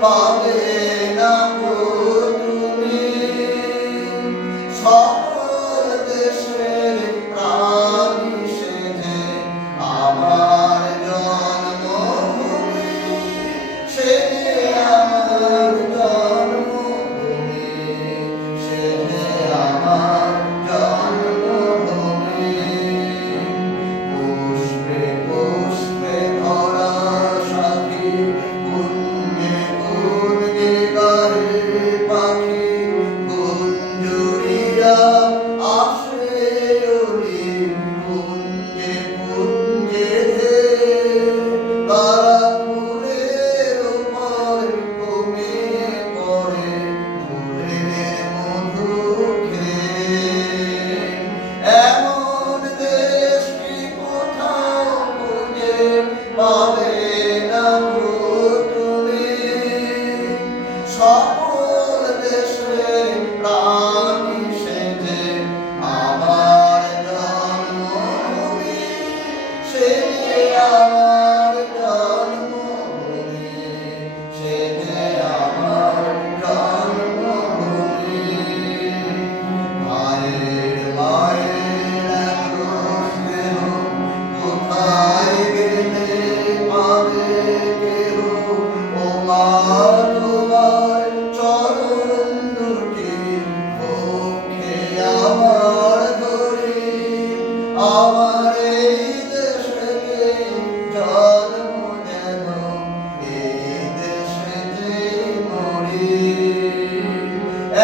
পাবে না গো তুমি সকল দেশের প্রাণী সেজে আমার জন্মভূমি সেজে আমার জন্মভূমি সেজে আমার জন্মভূমি পুষ্পে পুষ্পে ভরা সাথী কুঞ্জে কুঞ্জে গাহে পাখি কুঞ্জুরিয়া আসে ওরে কুঞ্জে কুঞ্জে তারা ফুলের উপর ঘুমিয়ে পড়ে ফুলের মধু খেয়ে এমন দেশ কি কোথাও খুঁজে পাবে না গো তুমি সকল দেশের প্রাণী সেজে আমার জন্মভূমি সেজে আমার জন্মভূমি সেজে আমার জন্মভূমি মায়ের মায়ের এত স্নেহ কোথায় গেলে পাবে কেহ ও মা তোমার চরণ দুটি পক্ষে আমার ধরি আমার এই দেশেতে জন্ম যেন এই দেশেতে মরি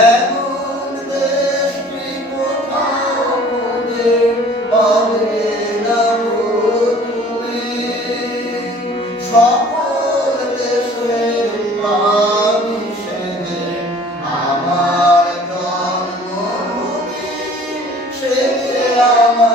এমন দেশ কি কোথাও খুঁজে পাবে না গো তুমি সকল দেশের প্রাণী সেজে আমার জন্মভূমি সেজে আমার